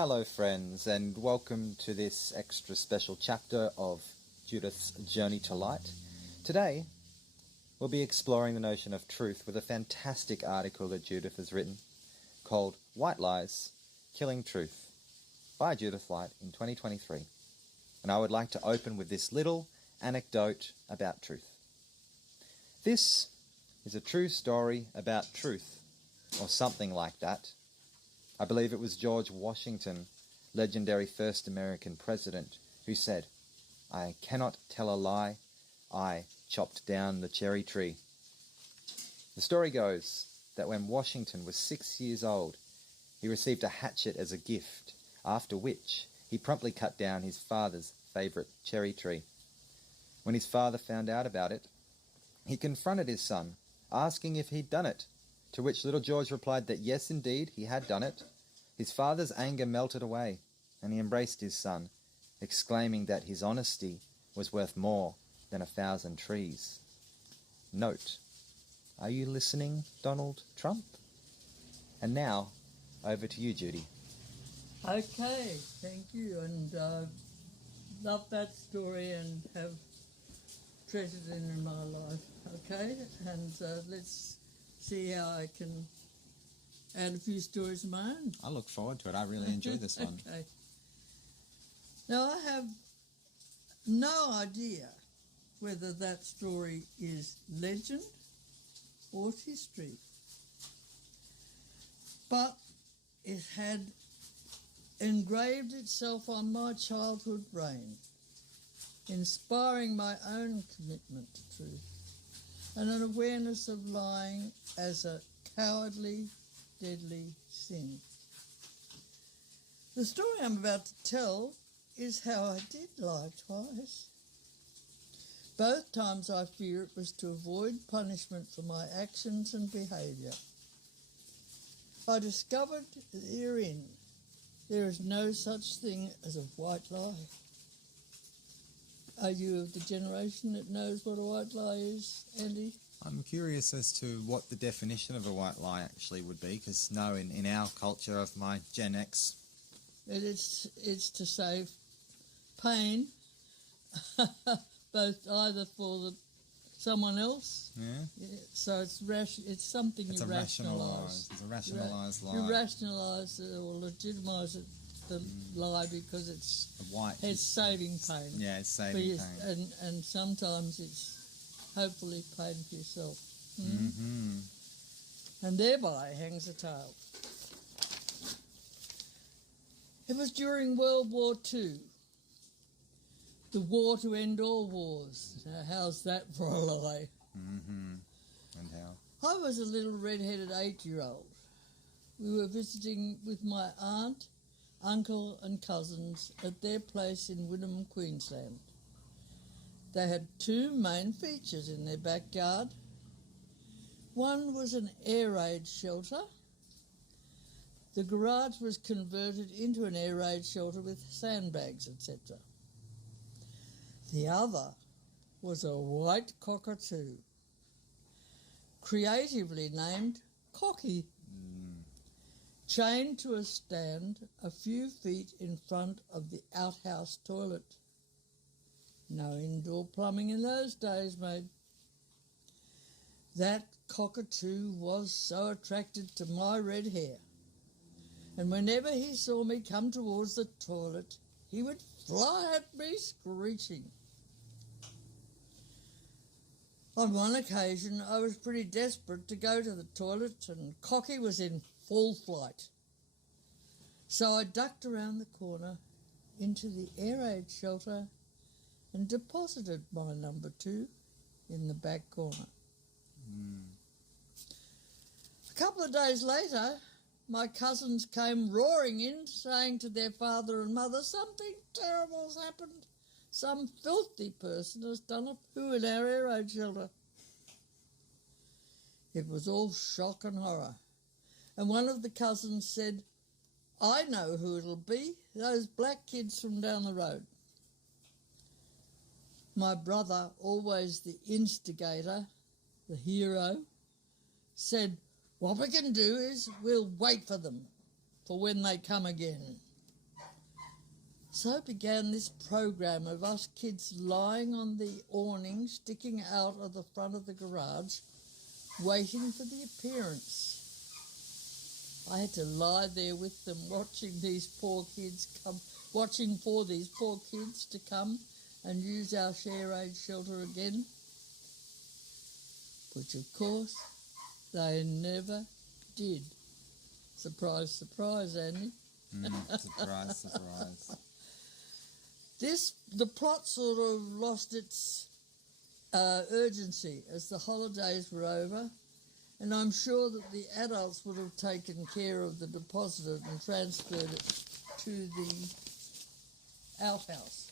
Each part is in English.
Hello friends, and welcome to this extra special chapter of Judith's Journey to Light. Today we'll be exploring the notion of truth with a fantastic article that Judith has written called White Lies, Killing Truth by Judith Light in 2023. And I would like to open with this little anecdote about truth. This is a true story about truth, or something like that. I believe it was George Washington, legendary first American president, who said, "I cannot tell a lie, I chopped down the cherry tree." The story goes that when Washington was 6 years old, he received a hatchet as a gift, after which he promptly cut down his father's favourite cherry tree. When his father found out about it, he confronted his son, asking if he'd done it, to which little George replied that yes, indeed, he had done it. His father's anger melted away, and he embraced his son, exclaiming that his honesty was worth more than 1,000 trees. Note, are you listening, Donald Trump? And now, over to you, Judy. Okay, thank you, and love that story and have treasured it in my life. Okay, and let's see how I can add a few stories of my own. I look forward to it. I really enjoyed this one. Okay. Now, I have no idea whether that story is legend or history, but it had engraved itself on my childhood brain, inspiring my own commitment to truth and an awareness of lying as a cowardly, deadly sin. The story I'm about to tell is how I did lie twice. Both times I fear it was to avoid punishment for my actions and behaviour. I discovered therein there is no such thing as a white lie. Are you of the generation that knows what a white lie is, Andy? I'm curious as to what the definition of a white lie actually would be, because no, in our culture of my Gen X... It's to save pain, both either for someone else. Yeah. So it's something you rationalise. It's a rationalised lie. You rationalise it or legitimise it, the lie, because it's saving pain. Yeah, it's saving pain. And sometimes it's hopefully pain for yourself. And thereby hangs a tale. It was during World War II, the war to end all wars. Now, how's that for a lie? And how? I was a little red-headed 8-year-old. We were visiting with my aunt, uncle and cousins at their place in Wynnum, Queensland. They had two main features in their backyard. One was an air raid shelter. The garage was converted into an air raid shelter with sandbags, etc. The other was a white cockatoo, creatively named Cocky, chained to a stand a few feet in front of the outhouse toilet. No indoor plumbing in those days, mate. That cockatoo was so attracted to my red hair, and whenever he saw me come towards the toilet, he would fly at me screeching. On one occasion, I was pretty desperate to go to the toilet, and Cocky was in full flight. So I ducked around the corner into the air raid shelter and deposited my number 2 in the back corner. A couple of days later, my cousins came roaring in, saying to their father and mother, "Something terrible's happened. Some filthy person has done a poo in our air raid shelter." It was all shock and horror, and one of the cousins said, "I know who it'll be, those black kids from down the road." My brother, always the instigator, the hero, said, "What we can do is we'll wait for them for when they come again." So began this program of us kids lying on the awning sticking out of the front of the garage, waiting for the appearance. I had to lie there with them watching for these poor kids to come and use our share aid shelter again, which of course they never did. Surprise, surprise, Andy. Surprise, surprise. The plot sort of lost its urgency as the holidays were over, and I'm sure that the adults would have taken care of the deposit and transferred it to the outhouse.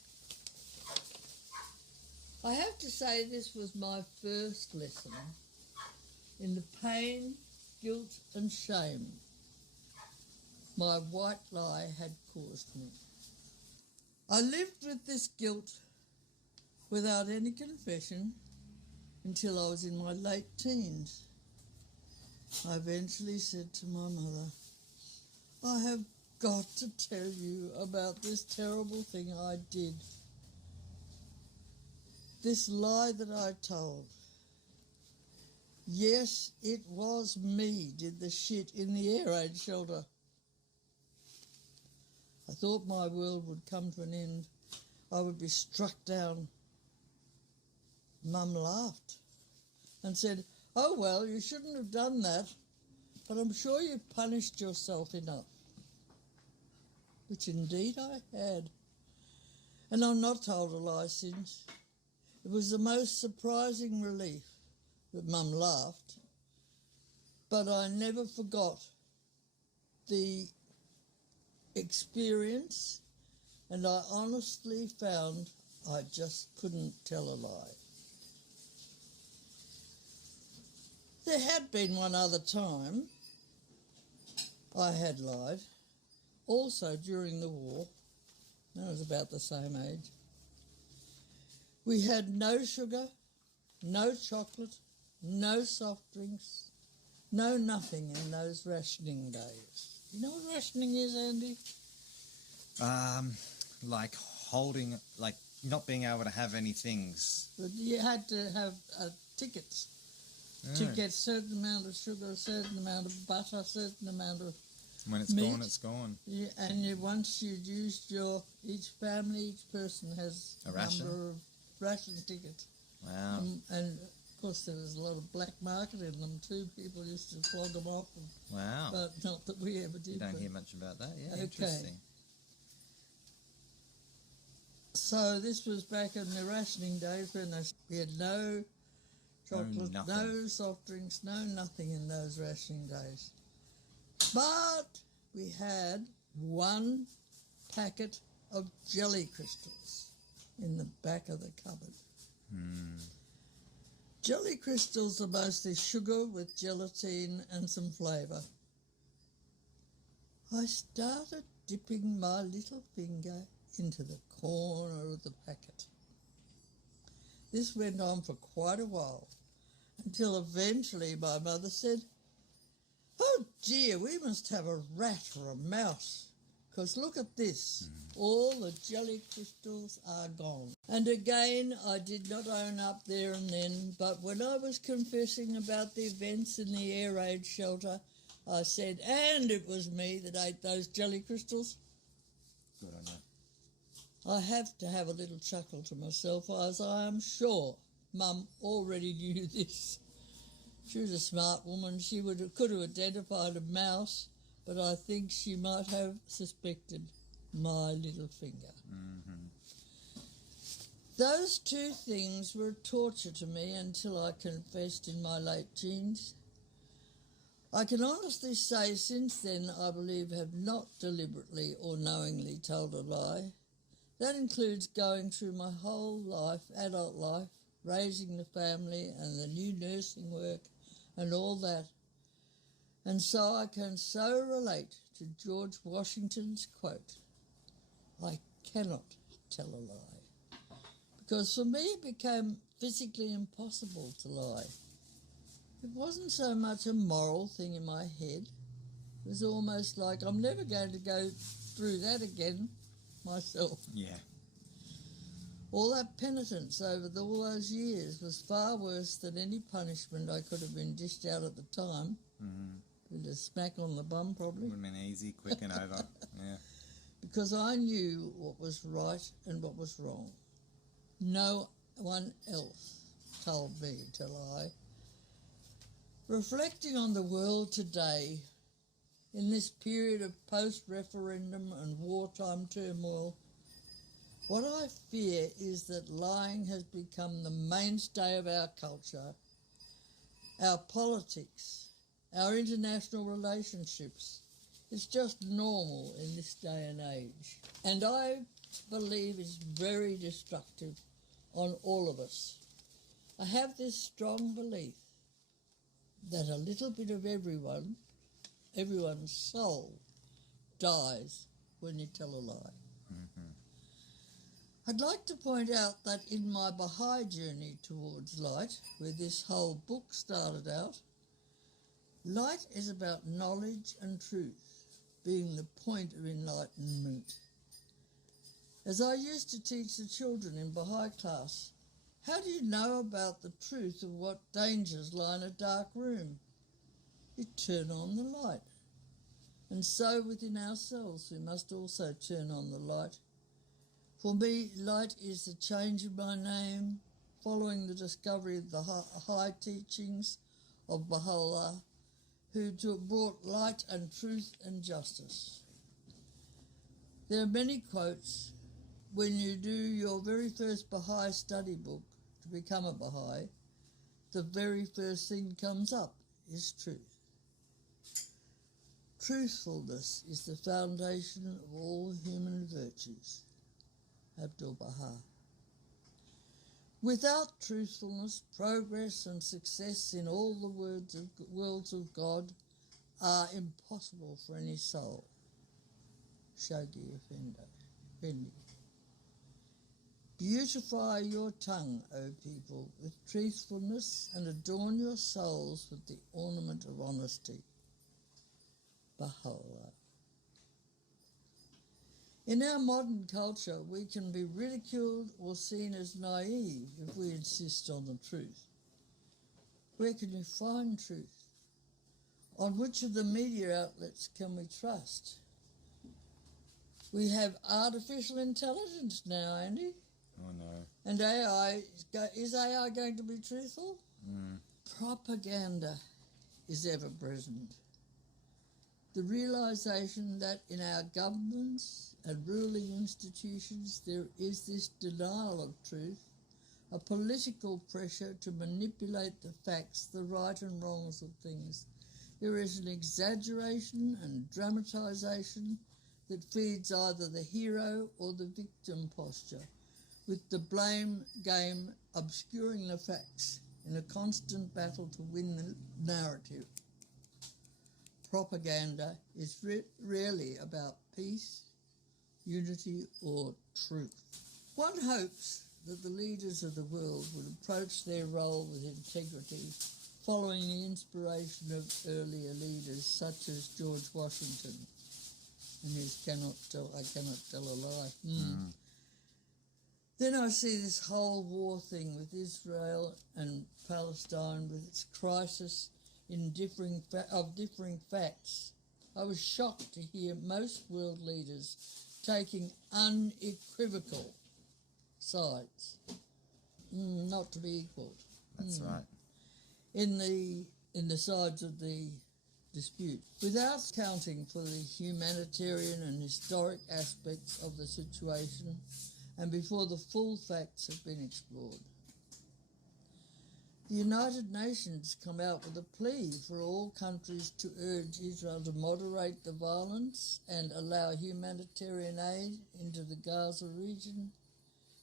I have to say this was my first lesson in the pain, guilt and shame my white lie had caused me. I lived with this guilt without any confession until I was in my late teens. I eventually said to my mother, I have got to tell you about this terrible thing I did. This lie that I told. Yes, it was me did the shit in the air raid shelter. I thought my world would come to an end. I would be struck down. Mum laughed and said, oh, well, you shouldn't have done that, but I'm sure you punished yourself enough. Which indeed I had. And I'm not told a lie since. It was the most surprising relief that Mum laughed, but I never forgot the experience, and I honestly found I just couldn't tell a lie. There had been one other time I had lied, also during the war. I was about the same age. We had no sugar, no chocolate, no soft drinks, no nothing in those rationing days. You know what rationing is, Andy? Like not being able to have any things. But you had to have tickets to get a certain amount of sugar, a certain amount of butter, a certain amount of When it's meat. gone, it's gone. Yeah, and once you'd used each person has A ration? number of ration tickets. Wow. And of course there was a lot of black market in them too. People used to flog them off. Wow. But not that we ever did. You don't but- hear much about that, yeah? Okay. Interesting. So this was back in the rationing days when we had no chocolate, nothing. no soft drinks, no nothing in those rationing days. But we had one packet of jelly crystals in the back of the cupboard. Jelly crystals are mostly sugar with gelatine and some flavour. I started dipping my little finger into the corner of the packet. This went on for quite a while, until eventually my mother said, oh dear, we must have a rat or a mouse, because look at this, all the jelly crystals are gone. And again, I did not own up there and then, but when I was confessing about the events in the air raid shelter, I said, and it was me that ate those jelly crystals. Good on you. I have to have a little chuckle to myself, as I am sure Mum already knew this. She was a smart woman. She could have identified a mouse, but I think she might have suspected my little finger. Those two things were a torture to me until I confessed in my late teens. I can honestly say since then I believe have not deliberately or knowingly told a lie. That includes going through my whole life, adult life, raising the family and the new nursing work and all that. And so I can so relate to George Washington's quote, I cannot tell a lie. Because for me it became physically impossible to lie. It wasn't so much a moral thing in my head. It was almost like I'm never going to go through that again. myself. Yeah. All that penitence over all those years was far worse than any punishment I could have been dished out at the time. Mm-hmm. With a smack on the bum, probably. Would have been easy, quick and over. Yeah. Because I knew what was right and what was wrong. No one else told me to lie. Reflecting on the world today, in this period of post-referendum and wartime turmoil, what I fear is that lying has become the mainstay of our culture, our politics, our international relationships. It's just normal in this day and age. And I believe it's very destructive on all of us. I have this strong belief that a little bit of everyone's soul dies when you tell a lie. Mm-hmm. I'd like to point out that in my Baha'i journey towards light, where this whole book started out, light is about knowledge and truth, being the point of enlightenment. As I used to teach the children in Baha'i class, how do you know about the truth of what dangers lie in a dark room? You turn on the light. And so within ourselves we must also turn on the light. For me, light is the change of my name, following the discovery of the high teachings of Baha'u'llah, who brought light and truth and justice. There are many quotes. When you do your very first Baha'i study book to become a Baha'i, the very first thing comes up is truth. Truthfulness is the foundation of all human virtues. Abdu'l-Baha. Without truthfulness, progress and success in all the worlds of God are impossible for any soul. Shoghi Effendi. Beautify your tongue, O people, with truthfulness, and adorn your souls with the ornament of honesty. Baha'u'llah. In our modern culture, we can be ridiculed or seen as naive if we insist on the truth. Where can you find truth? On which of the media outlets can we trust? We have artificial intelligence now, Andy. Oh, no. And AI, is AI going to be truthful? Mm. Propaganda is ever present. The realisation that in our governments and ruling institutions there is this denial of truth, a political pressure to manipulate the facts, the right and wrongs of things. There is an exaggeration and dramatisation that feeds either the hero or the victim posture, with the blame game obscuring the facts in a constant battle to win the narrative. Propaganda is rarely about peace, unity or truth. One hopes that the leaders of the world would approach their role with integrity, following the inspiration of earlier leaders such as George Washington and his I cannot tell a lie. Mm. Then I see this whole war thing with Israel and Palestine with its crisis in differing facts. I was shocked to hear most world leaders taking unequivocal sides, not to be equalled. That's right. In the sides of the dispute, without accounting for the humanitarian and historic aspects of the situation, and before the full facts have been explored. The United Nations come out with a plea for all countries to urge Israel to moderate the violence and allow humanitarian aid into the Gaza region.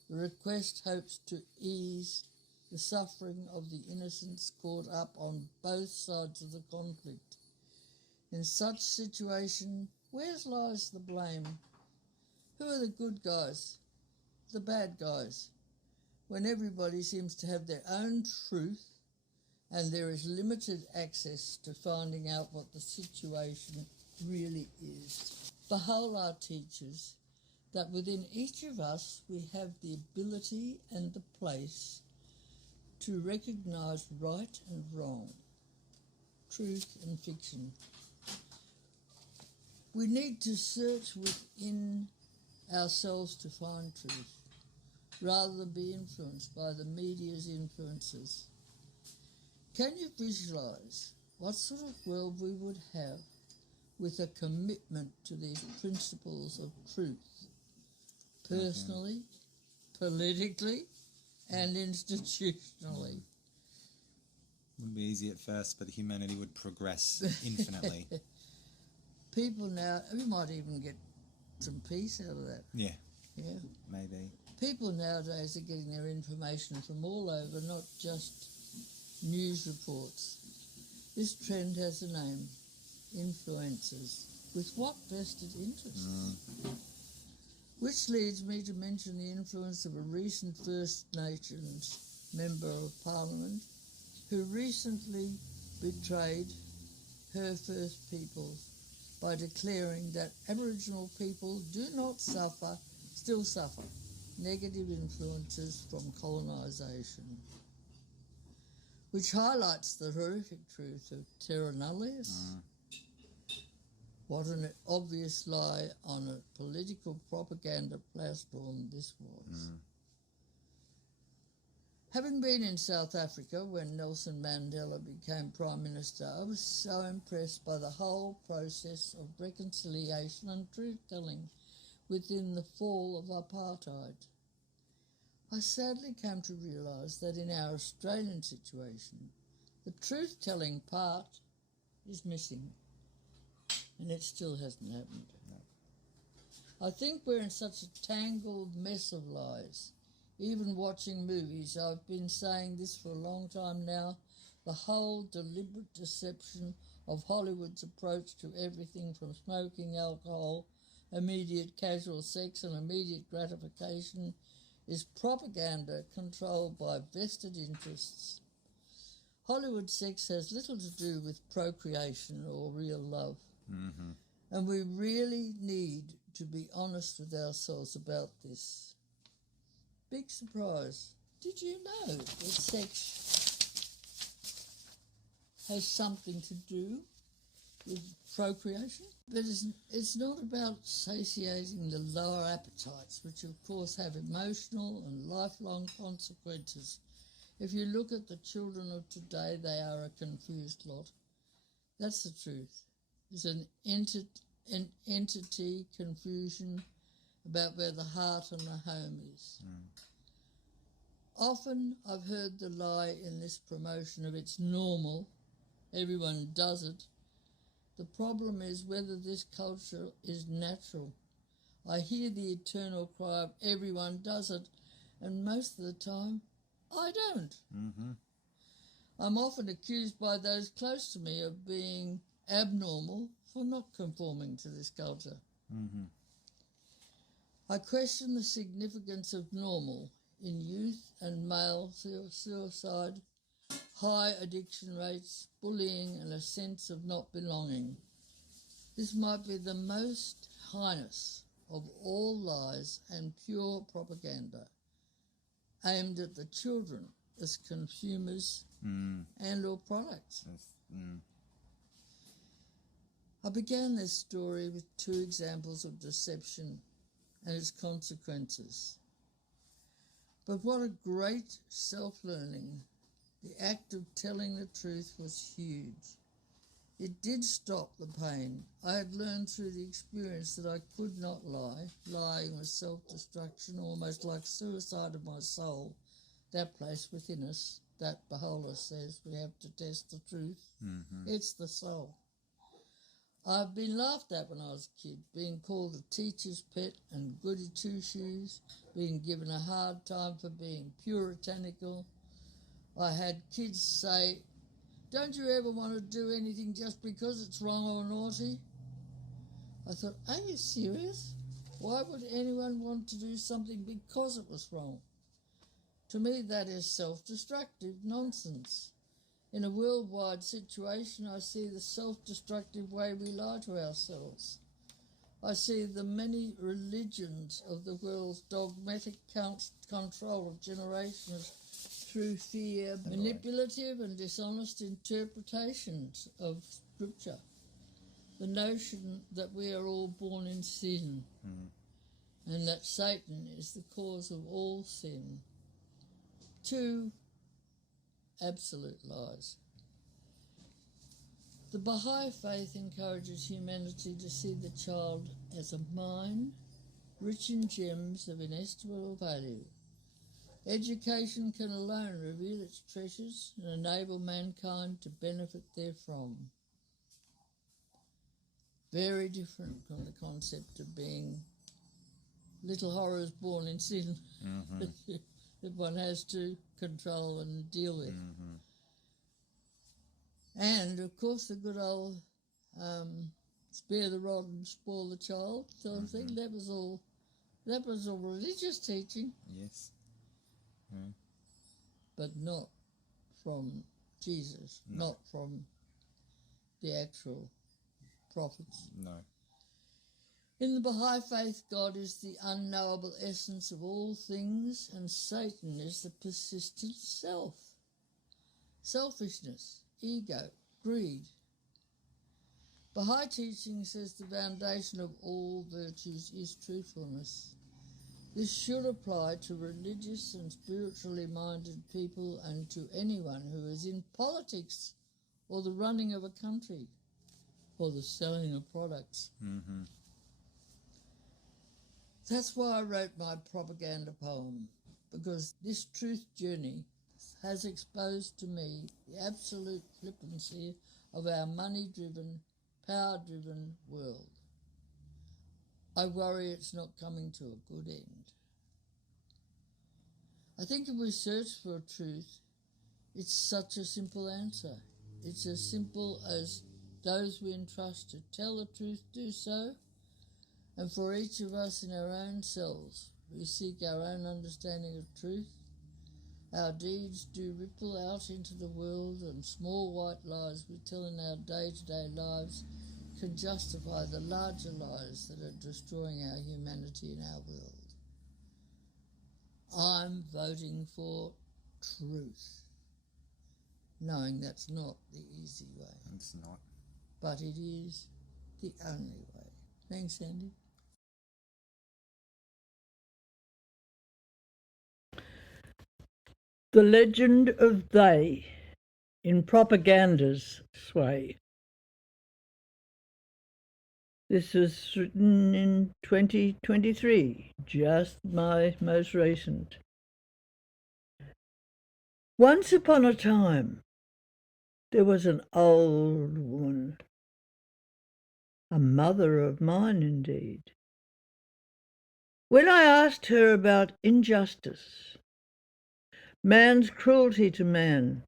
The request hopes to ease the suffering of the innocents caught up on both sides of the conflict. In such situation, where lies the blame? Who are the good guys, the bad guys? When everybody seems to have their own truth and there is limited access to finding out what the situation really is. Baha'u'llah teaches that within each of us we have the ability and the place to recognise right and wrong, truth and fiction. We need to search within ourselves to find truth, rather than be influenced by the media's influences. Can you visualise what sort of world we would have with a commitment to these principles of truth, personally, politically, and institutionally? Wouldn't be easy at first, but humanity would progress infinitely. People now, we might even get some peace out of that. Yeah, maybe. maybe. People nowadays are getting their information from all over, not just news reports. This trend has a name, influencers. With what vested interest? Which leads me to mention the influence of a recent First Nations Member of Parliament who recently betrayed her First Peoples by declaring that Aboriginal people do not still suffer negative influences from colonisation, which highlights the horrific truth of terra nullius. What an obvious lie on a political propaganda platform this was. Having been in South Africa when Nelson Mandela became Prime Minister, I was so impressed by the whole process of reconciliation and truth-telling within the fall of apartheid. I sadly came to realise that in our Australian situation, the truth-telling part is missing, and it still hasn't happened. I think we're in such a tangled mess of lies. Even watching movies, I've been saying this for a long time now, the whole deliberate deception of Hollywood's approach to everything from smoking alcohol, immediate casual sex and immediate gratification is propaganda controlled by vested interests. Hollywood sex has little to do with procreation or real love. And we really need to be honest with ourselves about this. Big surprise. Did you know that sex has something to do with procreation? But it's not about satiating the lower appetites, which of course have emotional and lifelong consequences. If you look at the children of today, they are a confused lot. That's the truth. There's an entity confusion about where the heart and the home is. Often I've heard the lie in this promotion of it's normal, everyone does it. The problem is whether this culture is natural. I hear the eternal cry of everyone does it, and most of the time I don't. I'm often accused by those close to me of being abnormal for not conforming to this culture. I question the significance of normal in youth and male suicide, high addiction rates, bullying and a sense of not belonging. This might be the most heinous of all lies and pure propaganda aimed at the children as consumers and or products. I began this story with 2 examples of deception and its consequences. But what a great self-learning. The act of telling the truth was huge. It did stop the pain. I had learned through the experience that I could not lie. Lying was self-destruction, almost like suicide of my soul. That place within us, that Beholder says we have to test the truth. It's the soul. I've been laughed at when I was a kid, being called a teacher's pet and goody two-shoes, being given a hard time for being puritanical. I had kids say, "Don't you ever want to do anything just because it's wrong or naughty?" I thought, are you serious? Why would anyone want to do something because it was wrong? To me, that is self-destructive nonsense. In a worldwide situation, I see the self-destructive way we lie to ourselves. I see the many religions of the world's dogmatic control of generations through fear, manipulative and dishonest interpretations of Scripture. The notion that we are all born in sin and that Satan is the cause of all sin. 2 absolute lies. The Baha'i faith encourages humanity to see the child as a mine rich in gems of inestimable value. Education can alone reveal its treasures and enable mankind to benefit therefrom. Very different from the concept of being little horrors born in sin that one has to control and deal with. And, of course, the good old spare the rod and spoil the child sort of thing, that was all religious teaching. Yes. But not from Jesus, not from the actual prophets. No. In the Baha'i faith, God is the unknowable essence of all things, and Satan is the persistent self. Selfishness, ego, greed. Baha'i teaching says the foundation of all virtues is truthfulness. This should apply to religious and spiritually minded people and to anyone who is in politics or the running of a country or the selling of products. That's why I wrote my propaganda poem, because this truth journey has exposed to me the absolute flippancy of our money-driven, power-driven world. I worry it's not coming to a good end. I think if we search for truth, it's such a simple answer. It's as simple as those we entrust to tell the truth do so, and for each of us in our own selves, we seek our own understanding of truth. Our deeds do ripple out into the world, and small white lies we tell in our day-to-day lives can justify the larger lies that are destroying our humanity in our world. I'm voting for truth, knowing that's not the easy way. It's not. But it is the only way. Thanks, Andy. The legend of they in propaganda's sway. This was written in 2023, just my most recent. Once upon a time, there was an old woman, a mother of mine indeed. When I asked her about injustice, man's cruelty to man,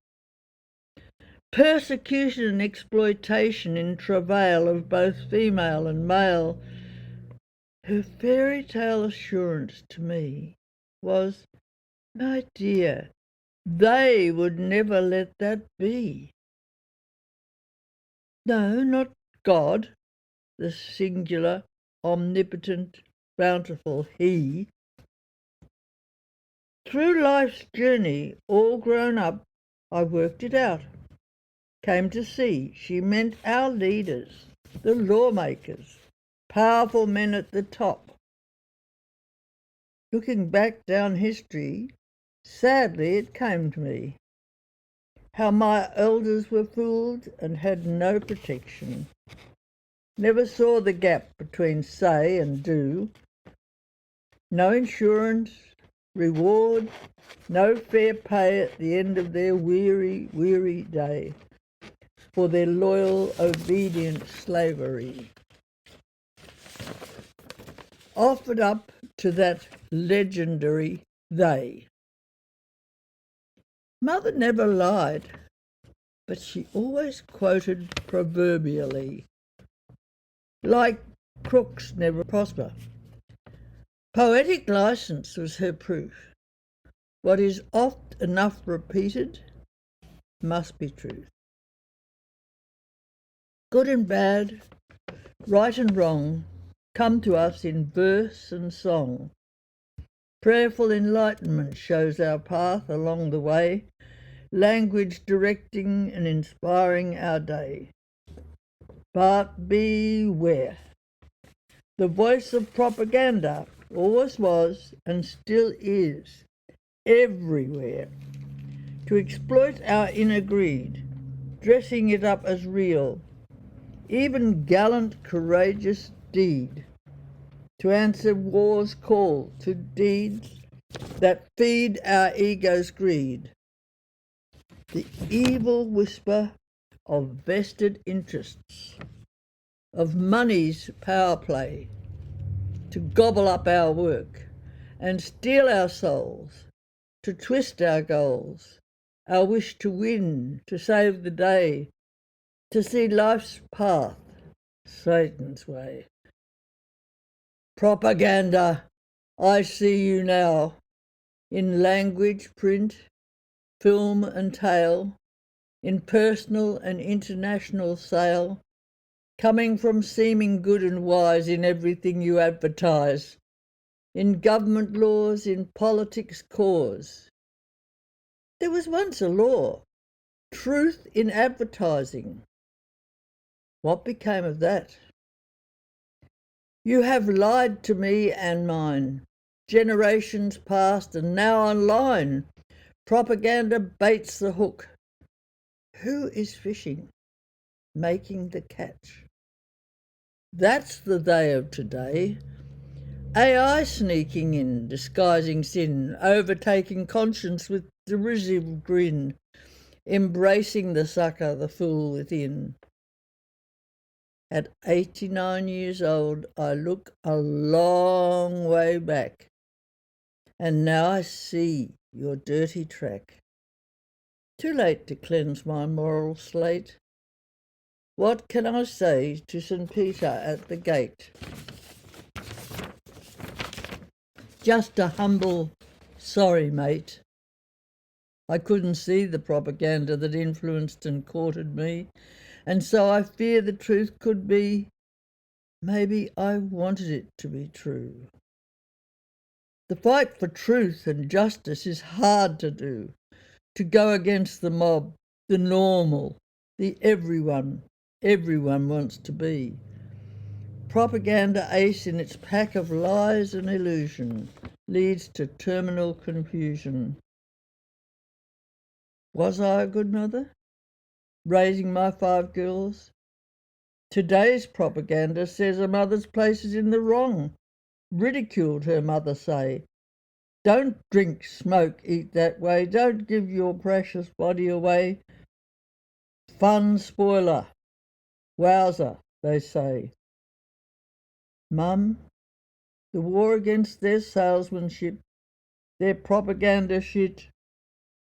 persecution and exploitation in travail of both female and male, her fairy tale assurance to me was, my dear, they would never let that be. No, not God, the singular, omnipotent, bountiful He. Through life's journey, all grown up, I worked it out. Came to see she meant our leaders, the lawmakers, powerful men at the top. Looking back down history, sadly it came to me how my elders were fooled and had no protection, never saw the gap between say and do, no insurance, reward, no fair pay at the end of their weary, weary day for their loyal, obedient slavery. Offered up to that legendary they. Mother never lied, but she always quoted proverbially, like crooks never prosper. Poetic license was her proof. What is oft enough repeated must be truth. Good and bad, right and wrong, come to us in verse and song. Prayerful enlightenment shows our path along the way, language directing and inspiring our day. But beware. The voice of propaganda always was and still is everywhere to exploit our inner greed, dressing it up as real, even gallant, courageous deed, to answer war's call to deeds that feed our ego's greed. The evil whisper of vested interests, of money's power play, to gobble up our work and steal our souls, to twist our goals, our wish to win, to save the day, to see life's path Satan's way. Propaganda, I see you now, in language, print, film and tale, in personal and international sale, coming from seeming good and wise in everything you advertise, in government laws, in politics cause. There was once a law, truth in advertising. What became of that? You have lied to me and mine, generations past and now online. Propaganda baits the hook. Who is fishing, making the catch? That's the day of today. AI sneaking in, disguising sin, overtaking conscience with derisive grin, embracing the sucker, the fool within. At 89 years old, I look a long way back, and now I see your dirty track. Too late to cleanse my moral slate. What can I say to St. Peter at the gate? Just a humble, sorry, mate. I couldn't see the propaganda that influenced and courted me, and so I fear the truth could be, maybe I wanted it to be true. The fight for truth and justice is hard to do, to go against the mob, the normal, the everyone wants to be. Propaganda ace in its pack of lies and illusion leads to terminal confusion. Was I a good mother, raising my 5 girls? Today's propaganda says a mother's place is in the wrong. Ridiculed, her mother say. Don't drink, smoke, eat that way. Don't give your precious body away. Fun spoiler. Wowzer, they say. Mum, the war against their salesmanship, their propaganda shit,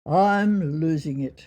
I'm losing it.